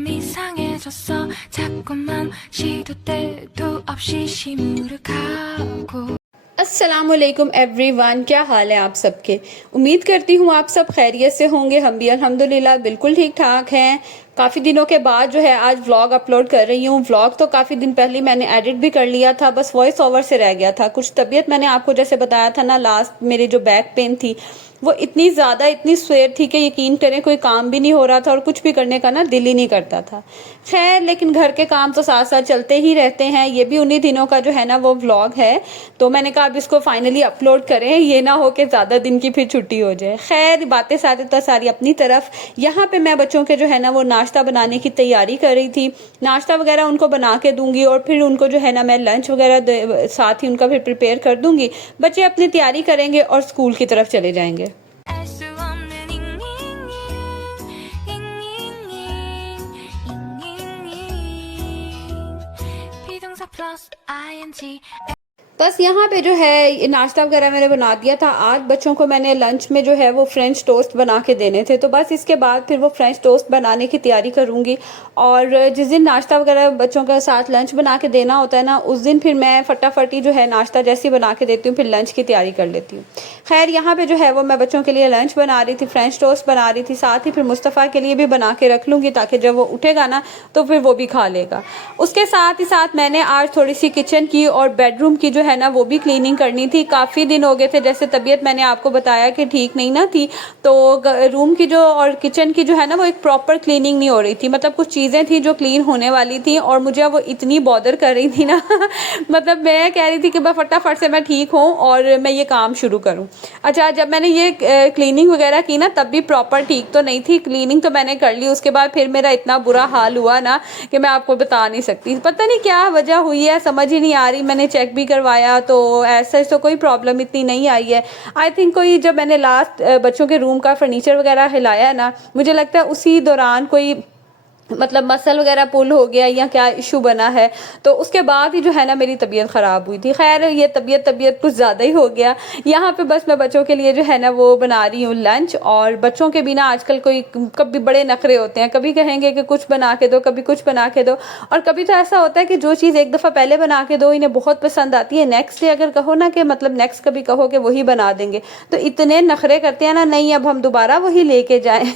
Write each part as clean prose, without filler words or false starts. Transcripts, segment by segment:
좀 이상해졌어 자꾸만 시도 때도 없이 시무룩하고 अस्सलामुअलैकुम एवरीवन, क्या हाल है आप सबके। उम्मीद करती हूँ आप सब खैरियत से होंगे। हम भी अल्हम्दुलिल्लाह बिल्कुल ठीक ठाक हैं। काफ़ी दिनों के बाद जो है आज व्लॉग अपलोड कर रही हूँ। व्लॉग तो काफ़ी दिन पहले मैंने एडिट भी कर लिया था, बस वॉइस ओवर से रह गया था। कुछ तबीयत मैंने आपको जैसे बताया था ना, लास्ट मेरी जो बैक पेन थी वो इतनी ज़्यादा इतनी स्वेर थी कि यकीन करें कोई काम भी नहीं हो रहा था और कुछ भी करने का ना दिल ही नहीं करता था। खैर, लेकिन घर के काम तो साथ साथ चलते ही रहते हैं। ये भी उन्हीं दिनों का जो है ना वो व्लॉग है, तो मैंने कहा अब इसको फाइनली अपलोड करें, ये ना हो कि ज़्यादा दिन की फिर छुट्टी हो जाए। खैर, बातें सारी तो सारी अपनी तरफ। यहाँ पे मैं बच्चों के जो है ना वो नाश्ता बनाने की तैयारी कर रही थी। नाश्ता वगैरह उनको बना के दूंगी और फिर उनको जो है ना मैं लंच वगैरह साथ ही उनका फिर प्रिपेयर कर दूंगी। बच्चे अपनी तैयारी करेंगे और स्कूल की तरफ चले जाएंगे। 알 수 없는 비동사 플러스 ing बस यहाँ पे जो है नाश्ता वगैरह मैंने बना दिया था। आज बच्चों को मैंने लंच में जो है वो फ्रेंच टोस्ट बना के देने थे, तो बस इसके बाद फिर वो फ्रेंच टोस्ट बनाने की तैयारी करूँगी। और जिस दिन नाश्ता वगैरह बच्चों के साथ लंच बना के देना होता है ना, उस दिन फिर मैं फटाफटी जो है नाश्ता जैसे बना के देती हूँ, फिर लंच की तैयारी कर लेती हूँ। खैर, यहाँ पर जो है वो मैं बच्चों के लिए लंच बना रही थी, फ्रेंच टोस्ट बना रही थी, साथ ही फिर मुस्तफ़ा के लिए भी बना के रख लूँगी ताकि जब वो उठेगा ना तो फिर वो भी खा लेगा। उसके साथ ही साथ मैंने आज थोड़ी सी किचन की और बेडरूम की जो है ना वो भी क्लीनिंग करनी थी। काफ़ी दिन हो गए थे, जैसे तबीयत मैंने आपको बताया कि ठीक नहीं ना थी, तो रूम की जो और किचन की जो है ना वो एक प्रॉपर क्लीनिंग नहीं हो रही थी। मतलब कुछ चीज़ें थी जो क्लीन होने वाली थी और मुझे वो इतनी बॉदर कर रही थी ना मतलब मैं कह रही थी कि मैं फटाफट से मैं ठीक हूँ और मैं ये काम शुरू करूँ। अच्छा, जब मैंने ये क्लीनिंग वगैरह की ना तब भी प्रॉपर ठीक तो नहीं थी। क्लीनिंग तो मैंने कर ली, उसके बाद फिर मेरा इतना बुरा हाल हुआ ना कि मैं आपको बता नहीं सकती। पता नहीं क्या वजह हुई है, समझ ही नहीं आ रही। मैंने चेक भी करवाया तो ऐसा तो कोई प्रॉब्लम इतनी नहीं आई है। आई थिंक कोई जब मैंने लास्ट बच्चों के रूम का फर्नीचर वगैरह हिलाया है ना, मुझे लगता है उसी दौरान कोई मतलब मसल वगैरह पुल हो गया या क्या इशू बना है, तो उसके बाद ही जो है ना मेरी तबीयत ख़राब हुई थी। खैर, ये तबीयत कुछ ज़्यादा ही हो गया। यहाँ पे बस मैं बच्चों के लिए जो है ना वो बना रही हूँ लंच। और बच्चों के बिना आजकल कोई कभी बड़े नखरे होते हैं, कभी कहेंगे कि कुछ बना के दो, कभी कुछ बना के दो, और कभी तो ऐसा होता है कि जो चीज़ एक दफ़ा पहले बना के दो इन्हें बहुत पसंद आती है, नेक्स्ट डे अगर कहो ना कि मतलब नेक्स्ट कभी कहो कि वही बना देंगे तो इतने नखरे करते हैं ना, नहीं अब हम दोबारा वही लेके जाएं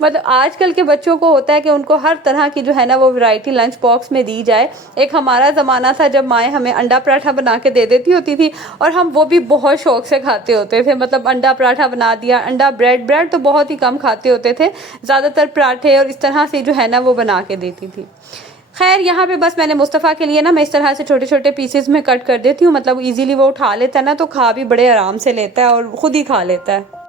मतलब आजकल के बच्चों को होता है कि उनको हर तरह की जो है ना वो वैरायटी लंच बॉक्स में दी जाए। एक हमारा ज़माना था जब माएँ हमें अंडा पराठा बना के दे देती होती थी और हम वो भी बहुत शौक से खाते होते थे। मतलब अंडा पराठा बना दिया, अंडा ब्रेड तो बहुत ही कम खाते होते थे, ज़्यादातर पराठे और इस तरह से जो है ना वो बना के देती थी। खैर, यहाँ पे बस मैंने मुस्तफ़ा के लिए ना मैं इस तरह से छोटे छोटे पीसेस में कट कर देती हूँ। मतलब इजीली वो उठा लेता है ना, तो खा भी बड़े आराम से लेता है और ख़ुद ही खा लेता है।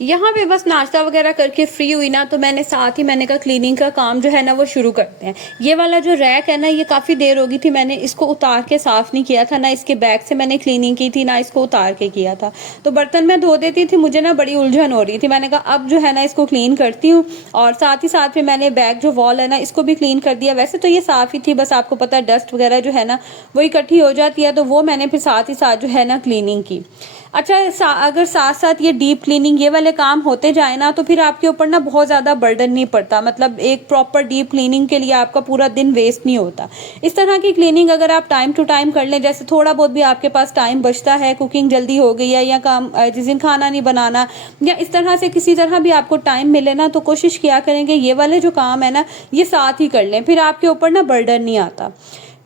यहाँ पे बस नाश्ता वगैरह करके फ्री हुई ना, तो मैंने साथ ही मैंने कहा क्लीनिंग का काम जो है ना वो शुरू करते हैं। ये वाला जो रैक है ना, ये काफ़ी देर हो गई थी, मैंने इसको उतार के साफ़ नहीं किया था ना, इसके बैक से मैंने क्लीनिंग की थी ना इसको उतार के किया था। तो बर्तन मैं धो देती थी, मुझे ना बड़ी उलझन हो रही थी। मैंने कहा अब जो है ना इसको क्लीन करती हूँ। और साथ ही साथ फिर मैंने बैक जो वॉल है ना इसको भी क्लीन कर दिया। वैसे तो ये साफ़ ही थी, बस आपको पता है डस्ट वगैरह जो है ना वो इकट्ठी हो जाती है, तो वो मैंने फिर साथ ही साथ जो है ना क्लीनिंग की। अच्छा, अगर साथ साथ ये डीप क्लीनिंग ये वाले काम होते जाए ना, तो फिर आपके ऊपर ना बहुत ज़्यादा बर्डन नहीं पड़ता। मतलब एक प्रॉपर डीप क्लीनिंग के लिए आपका पूरा दिन वेस्ट नहीं होता। इस तरह की क्लीनिंग अगर आप टाइम टू टाइम कर लें, जैसे थोड़ा बहुत भी आपके पास टाइम बचता है, कुकिंग जल्दी हो गई है या काम जिस दिन खाना नहीं बनाना या इस तरह से किसी तरह भी आपको टाइम मिले ना, तो कोशिश किया करेंगे ये वाले जो काम है ना ये साथ ही कर लें, फिर आपके ऊपर ना बर्डन नहीं आता।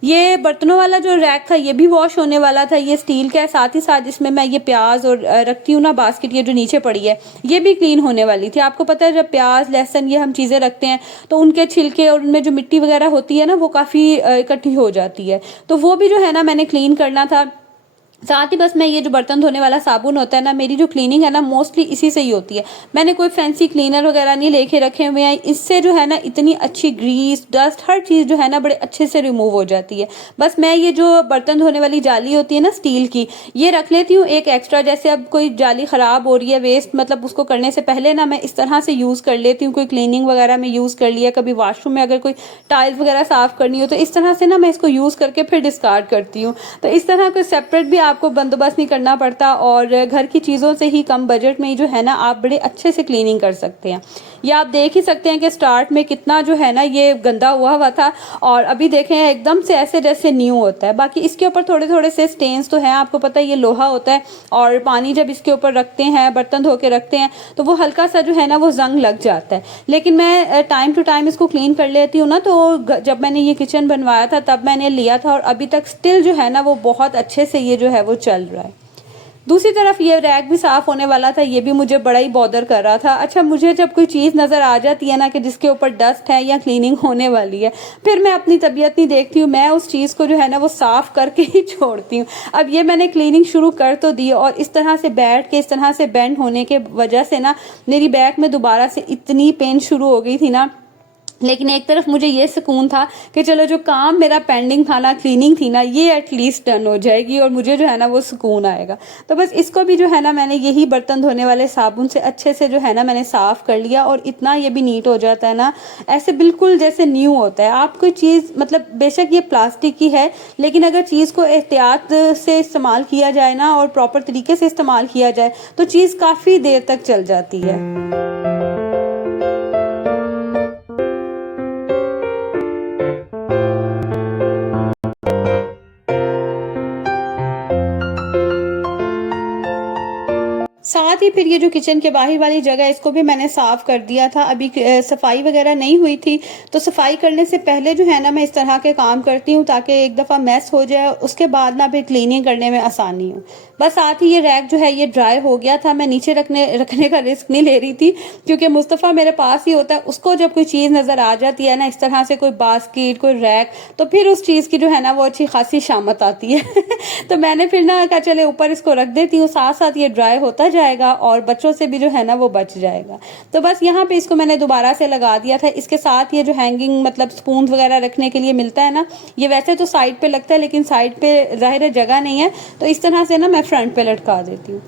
ये बर्तनों वाला जो रैक था ये भी वॉश होने वाला था, ये स्टील का है। साथ ही साथ जिसमें मैं ये प्याज और रखती हूँ ना बास्केट, ये जो नीचे पड़ी है ये भी क्लीन होने वाली थी। आपको पता है जब प्याज लहसुन ये हम चीज़ें रखते हैं तो उनके छिलके और उनमें जो मिट्टी वगैरह होती है ना वो काफ़ी इकट्ठी हो जाती है, तो वो भी जो है ना मैंने क्लीन करना था। साथ ही बस मैं ये जो बर्तन धोने वाला साबुन होता है ना, मेरी जो क्लीनिंग है ना मोस्टली इसी से ही होती है। मैंने कोई फैंसी क्लीनर वगैरह नहीं लेके रखे हुए हैं, इससे जो है ना इतनी अच्छी ग्रीस डस्ट हर चीज़ जो है ना बड़े अच्छे से रिमूव हो जाती है। बस मैं ये जो बर्तन धोने वाली जाली होती है ना स्टील की, ये रख लेती हूँ एक एक्स्ट्रा। जैसे अब कोई जाली ख़राब हो रही है वेस्ट, मतलब उसको करने से पहले ना मैं इस तरह से यूज़ कर लेती हूँ। कोई क्लीनिंग वगैरह में यूज़ कर लिया, कभी वॉशरूम में अगर कोई टाइल्स वगैरह साफ़ करनी हो तो इस तरह से ना मैं इसको यूज़ करके फिर डिस्कार्ड करती हूँ। तो इस तरह कोई सेपरेट भी आपको बंदोबस्त नहीं करना पड़ता और घर की चीज़ों से ही कम बजट में ही जो है ना आप बड़े अच्छे से क्लीनिंग कर सकते हैं। ये आप देख ही सकते हैं कि स्टार्ट में कितना जो है ना ये गंदा हुआ हुआ था और अभी देखें एकदम से ऐसे जैसे न्यू होता है। बाकी इसके ऊपर थोड़े थोड़े से स्टेन्स तो हैं, आपको पता है ये लोहा होता है और पानी जब इसके ऊपर रखते हैं, बर्तन धो के रखते हैं तो वो हल्का सा जो है ना वो जंग लग जाता है। लेकिन मैं टाइम टू टाइम इसको क्लीन कर लेती हूँ ना, तो जब मैंने ये किचन बनवाया था तब मैंने लिया था और अभी तक स्टिल जो है ना वो बहुत अच्छे से ये जो है वो चल रहा है। दूसरी तरफ ये रैक भी साफ़ होने वाला था, ये भी मुझे बड़ा ही बॉदर कर रहा था। अच्छा, मुझे जब कोई चीज़ नज़र आ जाती है ना कि जिसके ऊपर डस्ट है या क्लीनिंग होने वाली है, फिर मैं अपनी तबीयत नहीं देखती हूँ, मैं उस चीज़ को जो है ना वो साफ़ करके ही छोड़ती हूँ। अब ये मैंने क्लीनिंग शुरू कर तो दी और इस तरह से बैठ के इस तरह से बेंड होने के वजह से ना मेरी बैक में दोबारा से इतनी पेन शुरू हो गई थी ना। लेकिन एक तरफ मुझे ये सुकून था कि चलो जो काम मेरा पेंडिंग था ना, क्लीनिंग थी ना, ये एटलीस्ट डन हो जाएगी और मुझे जो है ना वो सुकून आएगा। तो बस इसको भी जो है ना मैंने यही बर्तन धोने वाले साबुन से अच्छे से जो है ना मैंने साफ़ कर लिया और इतना ये भी नीट हो जाता है ना, ऐसे बिल्कुल जैसे न्यू होता है। आप कोई चीज़ मतलब बेशक ये प्लास्टिक की है लेकिन अगर चीज़ को एहतियात से इस्तेमाल किया जाए ना और प्रॉपर तरीके से इस्तेमाल किया जाए तो चीज़ काफ़ी देर तक चल जाती है। साथ ही फिर ये जो किचन के बाहर वाली जगह है इसको भी मैंने साफ़ कर दिया था। अभी सफाई वगैरह नहीं हुई थी तो सफाई करने से पहले जो है ना मैं इस तरह के काम करती हूँ ताकि एक दफ़ा मैस हो जाए, उसके बाद ना फिर क्लीनिंग करने में आसानी हो। बस साथ ही ये रैक जो है ये ड्राई हो गया था, मैं नीचे रखने का रिस्क नहीं ले रही थी क्योंकि मुस्तफ़ा मेरे पास ही होता है। उसको जब कोई चीज़ नज़र आ जाती है ना इस तरह से, कोई बास्केट कोई रैक, तो फिर उस चीज़ की जो है ना वो अच्छी खासी शामत आती है तो मैंने फिर ना कहा चले ऊपर इसको रख देती हूँ, साथ साथ ये ड्राई होता जाएगा और बच्चों से भी जो है ना वो बच जाएगा। तो बस यहाँ पे इसको मैंने दोबारा से लगा दिया था। इसके साथ ये जो हैंगिंग मतलब स्पून वगैरह रखने के लिए मिलता है ना, ये वैसे तो साइड पे लगता है लेकिन साइड पे ज़ाहिर है जगह नहीं है तो इस तरह से ना मैं फ्रंट पे लटका देती हूँ।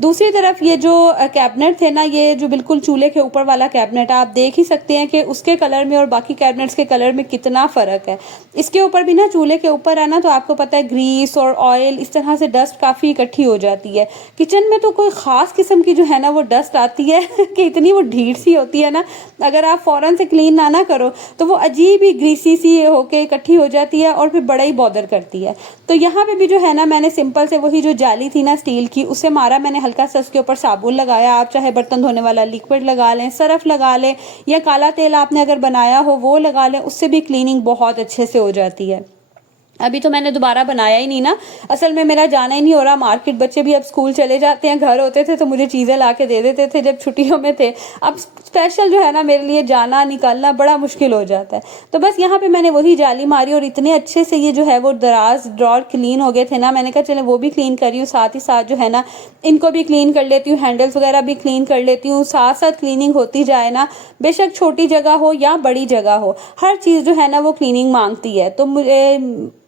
दूसरी तरफ ये जो कैबिनेट थे ना, ये जो बिल्कुल चूल्हे के ऊपर वाला कैबिनेट है, आप देख ही सकते हैं कि उसके कलर में और बाकी कैबिनेट्स के कलर में कितना फ़र्क है। इसके ऊपर भी ना चूल्हे के ऊपर है ना तो आपको पता है ग्रीस और ऑयल इस तरह से डस्ट काफ़ी इकट्ठी हो जाती है। किचन में तो कोई ख़ास किस्म की जो है ना वो डस्ट आती है कि इतनी वो ढीठ सी होती है ना, अगर आप फ़ौरन से क्लीन ना करो तो वो अजीब ही ग्रीसी सी होके इकट्ठी हो जाती है और फिर बड़ा ही बॉदर करती है। तो यहाँ पे भी जो है ना मैंने सिंपल से वही जो जाली थी ना स्टील की, उसे मारा मैंने, हल्का सा उसके ऊपर साबुन लगाया। आप चाहे बर्तन धोने वाला लिक्विड लगा लें, सरफ लगा लें या काला तेल आपने अगर बनाया हो वो लगा लें, उससे भी क्लीनिंग बहुत अच्छे से हो जाती है। अभी तो मैंने दोबारा बनाया ही नहीं ना, असल में मेरा जाना ही नहीं हो रहा मार्केट। बच्चे भी अब स्कूल चले जाते हैं, घर होते थे तो मुझे चीज़ें ला के दे देते थे जब छुट्टियों में थे। अब स्पेशल जो है ना मेरे लिए जाना निकालना बड़ा मुश्किल हो जाता है। तो बस यहाँ पे मैंने वही जाली मारी और इतने अच्छे से ये जो है वो दराज ड्रॉर क्लीन हो गए थे ना, मैंने कहा चले वो भी क्लीन कर रही हूँ, साथ ही साथ जो है ना इनको भी क्लीन कर लेती हूँ, हैंडल्स वगैरह भी क्लीन कर लेती हूँ। साथ साथ क्लीनिंग होती जाए ना, बेशक छोटी जगह हो या बड़ी जगह हो, हर चीज़ जो है ना वो क्लीनिंग मांगती है। तो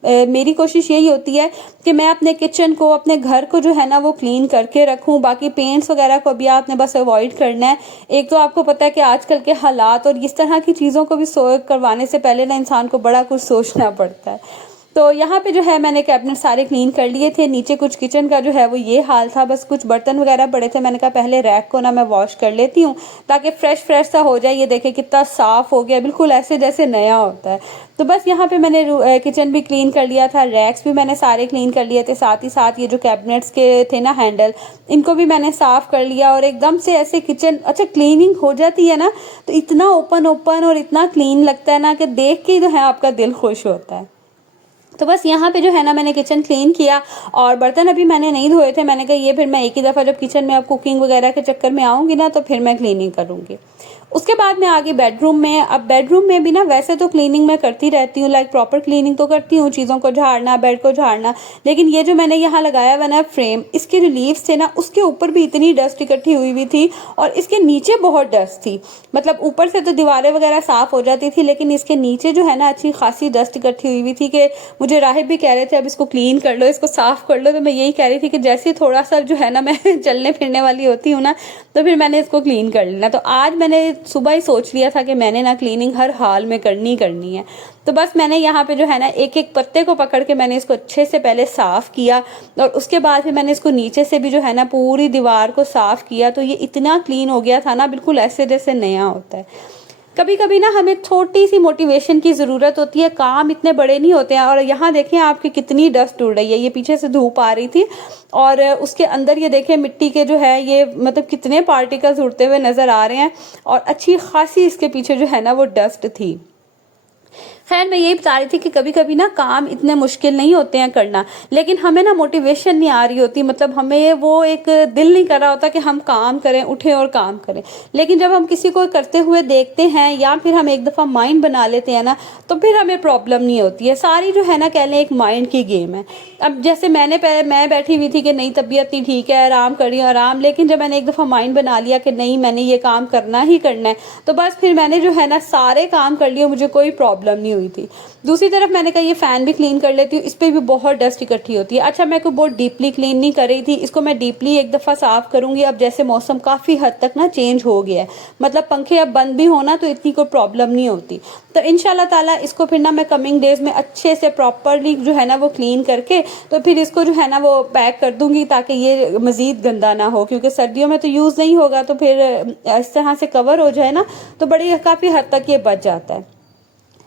मेरी कोशिश यही होती है कि मैं अपने किचन को, अपने घर को जो है ना वो क्लीन करके रखूं। बाकी पेंट्स वगैरह को भी आपने बस अवॉइड करना है। एक तो आपको पता है कि आजकल के हालात और इस तरह की चीज़ों को भी करवाने से पहले ना इंसान को बड़ा कुछ सोचना पड़ता है। तो यहाँ पे जो है मैंने कैबिनेट सारे क्लीन कर लिए थे। नीचे कुछ किचन का जो है वो ये हाल था, बस कुछ बर्तन वगैरह पड़े थे। मैंने कहा पहले रैक को ना मैं वॉश कर लेती हूँ ताकि फ्रेश सा हो जाए। ये देखे कितना साफ़ हो गया, बिल्कुल ऐसे जैसे नया होता है। तो बस यहाँ पे मैंने किचन भी क्लीन कर लिया था, रैक्स भी मैंने सारे क्लीन कर लिए थे। साथ ही साथ ये जो कैबिनेट्स के थे ना हैंडल, इनको भी मैंने साफ़ कर लिया। और एकदम से ऐसे किचन अच्छा क्लीनिंग हो जाती है ना तो इतना ओपन और इतना क्लीन लगता है ना कि देख के जो है आपका दिल खुश होता है। तो बस यहाँ पे जो है ना मैंने किचन क्लीन किया और बर्तन अभी मैंने नहीं धोए थे। मैंने कहा ये फिर मैं एक ही दफ़ा जब किचन में अब कुकिंग वगैरह के चक्कर में आऊँगी ना तो फिर मैं क्लीनिंग करूँगी। उसके बाद मैं आ गई बेडरूम में। अब बेडरूम में भी ना वैसे तो क्लीनिंग मैं करती रहती हूँ, लाइक प्रॉपर क्लीनिंग तो करती हूँ, चीज़ों को झाड़ना, बेड को झाड़ना। लेकिन ये जो मैंने यहाँ लगाया हुआ ना फ्रेम, इसके जो लीव्स थे ना उसके ऊपर भी इतनी डस्ट इकट्ठी हुई थी और इसके नीचे बहुत डस्ट थी। मतलब ऊपर से तो दीवारें वगैरह साफ़ हो जाती थी लेकिन इसके नीचे जो है ना अच्छी खासी डस्ट इकट्ठी हुई थी कि मुझे राहिब भी कह रहे थे अब इसको क्लीन कर लो, इसको साफ़ कर लो। तो मैं यही कह रही थी कि जैसे थोड़ा सा जो है ना मैं चलने फिरने वाली होती हूँ ना तो फिर मैंने इसको क्लीन कर लेना। तो आज मैंने सुबह ही सोच लिया था कि मैंने ना क्लीनिंग हर हाल में करनी है। तो बस मैंने यहाँ पे जो है ना एक एक पत्ते को पकड़ के मैंने इसको अच्छे से पहले साफ़ किया और उसके बाद फिर मैंने इसको नीचे से भी जो है ना पूरी दीवार को साफ़ किया। तो ये इतना क्लीन हो गया था ना, बिल्कुल ऐसे जैसे नया होता है। कभी कभी ना हमें छोटी सी मोटिवेशन की ज़रूरत होती है, काम इतने बड़े नहीं होते हैं। और यहाँ देखें आपकी कितनी डस्ट उड़ रही है, ये पीछे से धूप आ रही थी और उसके अंदर ये देखें मिट्टी के जो है ये मतलब कितने पार्टिकल्स उड़ते हुए नज़र आ रहे हैं और अच्छी खासी इसके पीछे जो है ना वो डस्ट थी। खैर मैं यही बता रही थी कि कभी कभी ना काम इतने मुश्किल नहीं होते हैं करना, लेकिन हमें ना मोटिवेशन नहीं आ रही होती, मतलब हमें वो एक दिल नहीं कर रहा होता कि हम काम करें, उठें और काम करें। लेकिन जब हम किसी को करते हुए देखते हैं या फिर हम एक दफ़ा माइंड बना लेते हैं ना, तो फिर हमें प्रॉब्लम नहीं होती है। सारी जो है ना कह लें एक माइंड की गेम है। अब जैसे मैं बैठी हुई थी कि नहीं तबीयत नहीं ठीक है, आराम कर रही हूँ आराम, लेकिन जब मैंने एक दफ़ा माइंड बना लिया कि नहीं मैंने ये काम करना ही करना है, तो बस फिर मैंने जो है ना सारे काम कर लिए, मुझे कोई प्रॉब्लम नहीं हुई थी। दूसरी तरफ मैंने कहा ये फ़ैन भी क्लीन कर लेती हूँ, इस पर भी बहुत डस्ट इकट्ठी होती है। अच्छा मैं कोई बहुत डीपली क्लीन नहीं कर रही थी, इसको मैं डीपली एक दफ़ा साफ़ करूँगी। अब जैसे मौसम काफ़ी हद तक ना चेंज हो गया है, मतलब पंखे अब बंद भी होना तो इतनी कोई प्रॉब्लम नहीं होती। तो इंशाल्लाह ताला इसको फिर ना मैं कमिंग डेज़ में अच्छे से प्रॉपरली जो है ना वो क्लीन करके तो फिर इसको जो है ना वो पैक कर दूँगी ताकि ये मज़ीद गंदा ना हो, क्योंकि सर्दियों में तो यूज़ नहीं होगा। तो फिर इस तरह से कवर हो जाए ना तो बड़ी काफ़ी हद तक ये बच जाता है।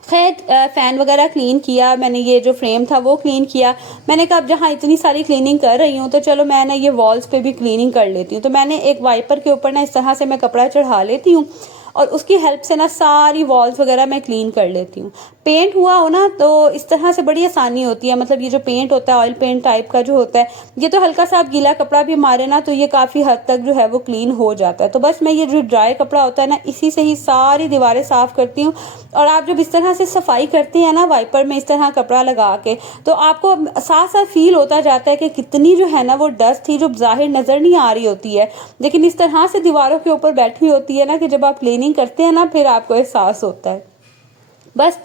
खैर फ़ैन वगैरह क्लीन किया मैंने, ये जो फ्रेम था वो क्लीन किया। मैंने कहा अब जहाँ इतनी सारी क्लीनिंग कर रही हूँ तो चलो मैं ना ये वॉल्स पे भी क्लीनिंग कर लेती हूँ। तो मैंने एक वाइपर के ऊपर ना इस तरह से मैं कपड़ा चढ़ा लेती हूँ और उसकी हेल्प से ना सारी वॉल्स वगैरह मैं क्लीन कर लेती हूँ। पेंट हुआ हो ना तो इस तरह से बड़ी आसानी होती है, मतलब ये जो पेंट होता है ऑयल पेंट टाइप का जो होता है, ये तो हल्का सा आप गीला कपड़ा भी मारे ना तो ये काफ़ी हद तक जो है वो क्लीन हो जाता है। तो बस मैं ये जो ड्राई कपड़ा होता है ना इसी से ही सारी दीवारें साफ़ करती हूँ। और आप जब इस तरह से सफाई करते हैं ना वाइपर में इस तरह कपड़ा लगा के, तो आपको साथ साथ फील होता जाता है कि कितनी जो है ना वो डस्ट थी जो ज़ाहिर नज़र नहीं आ रही होती है, लेकिन इस तरह से दीवारों के ऊपर बैठी होती है ना कि जब आप क्लीनिंग करते हैं ना फिर आपको एहसास होता है। बस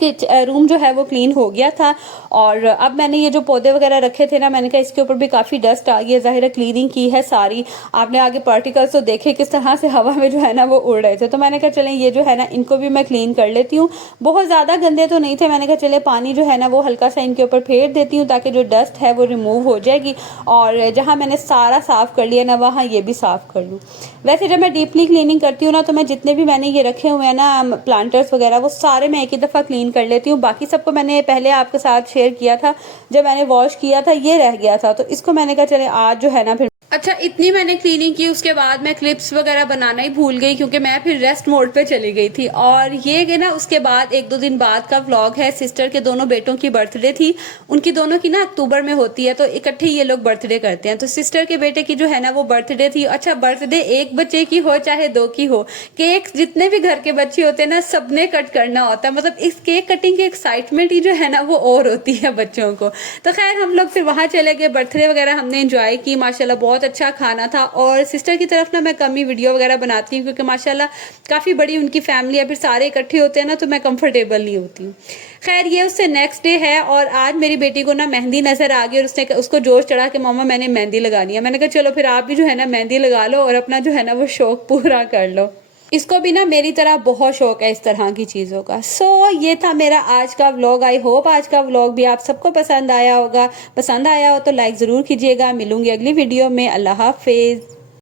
रूम जो है वो क्लीन हो गया था और अब मैंने ये जो पौधे वगैरह रखे थे ना, मैंने कहा इसके ऊपर भी काफ़ी डस्ट आ गई है, ज़ाहिर है क्लीनिंग की है सारी। आपने आगे पार्टिकल्स तो देखे किस तरह से हवा में जो है ना वो उड़ रहे थे। तो मैंने कहा चलें ये जो है ना इनको भी मैं क्लीन कर लेती हूँ। बहुत ज़्यादा गंदे तो नहीं थे, मैंने कहा चले पानी जो है ना वो हल्का सा इनके ऊपर फेर देती हूँ ताकि जो डस्ट है वो रिमूव हो जाएगी और जहाँ मैंने सारा साफ़ कर लिया ना वहाँ ये भी साफ़ कर लूँ। वैसे जब मैं डीपली क्लीनिंग करती हूँ ना तो मैं जितने भी मैंने ये रखे हुए हैं ना प्लांटर्स वगैरह वो सारे मैं एक ही दफ़ा क्लीन कर लेती हूँ। बाकी सबको मैंने पहले आपके साथ शेयर किया था, जब मैंने वॉश किया था ये रह गया था, तो इसको मैंने कहा चले आज जो है ना फिर। अच्छा इतनी मैंने क्लीनिंग की, उसके बाद मैं क्लिप्स वगैरह बनाना ही भूल गई क्योंकि मैं फिर रेस्ट मोड पे चली गई थी। और ये ना उसके बाद 1-2 दिन बाद का व्लॉग है। सिस्टर के दोनों बेटों की बर्थडे थी, उनकी दोनों की ना अक्टूबर में होती है तो इकट्ठे ये लोग बर्थडे करते हैं। तो सिस्टर के बेटे की जो है ना वो बर्थडे थी। अच्छा बर्थडे एक बच्चे की हो चाहे 2 की हो, केक जितने भी घर के बच्चे होते हैं ना सबने कट करना होता है, मतलब इस केक कटिंग की एक्साइटमेंट ही जो है ना वो और होती है बच्चों को। तो खैर हम लोग फिर वहाँ चले गए, बर्थडे वगैरह हमने इंजॉय की, माशाल्लाह बहुत अच्छा खाना था। और सिस्टर की तरफ ना मैं कम ही वीडियो वगैरह बनाती हूँ क्योंकि माशाल्लाह काफ़ी बड़ी उनकी फैमिली है, फिर सारे इकट्ठे होते हैं ना तो मैं कंफर्टेबल नहीं होती हूँ। खैर ये उससे नेक्स्ट डे है और आज मेरी बेटी को ना मेहंदी नज़र आ गई और उसने उसको जोश चढ़ा कि मम्मा मैंने मेहंदी लगानी है। मैंने कहा चलो फिर आप भी जो है ना मेहंदी लगा लो और अपना जो है ना वो शौक पूरा कर लो। इसको भी ना मेरी तरह बहुत शौक है इस तरह की चीज़ों का। सो ये था मेरा आज का व्लॉग। आई होप आज का व्लॉग भी आप सबको पसंद आया होगा। पसंद आया हो तो लाइक ज़रूर कीजिएगा। मिलूंगी अगली वीडियो में। अल्लाह हाफिज़।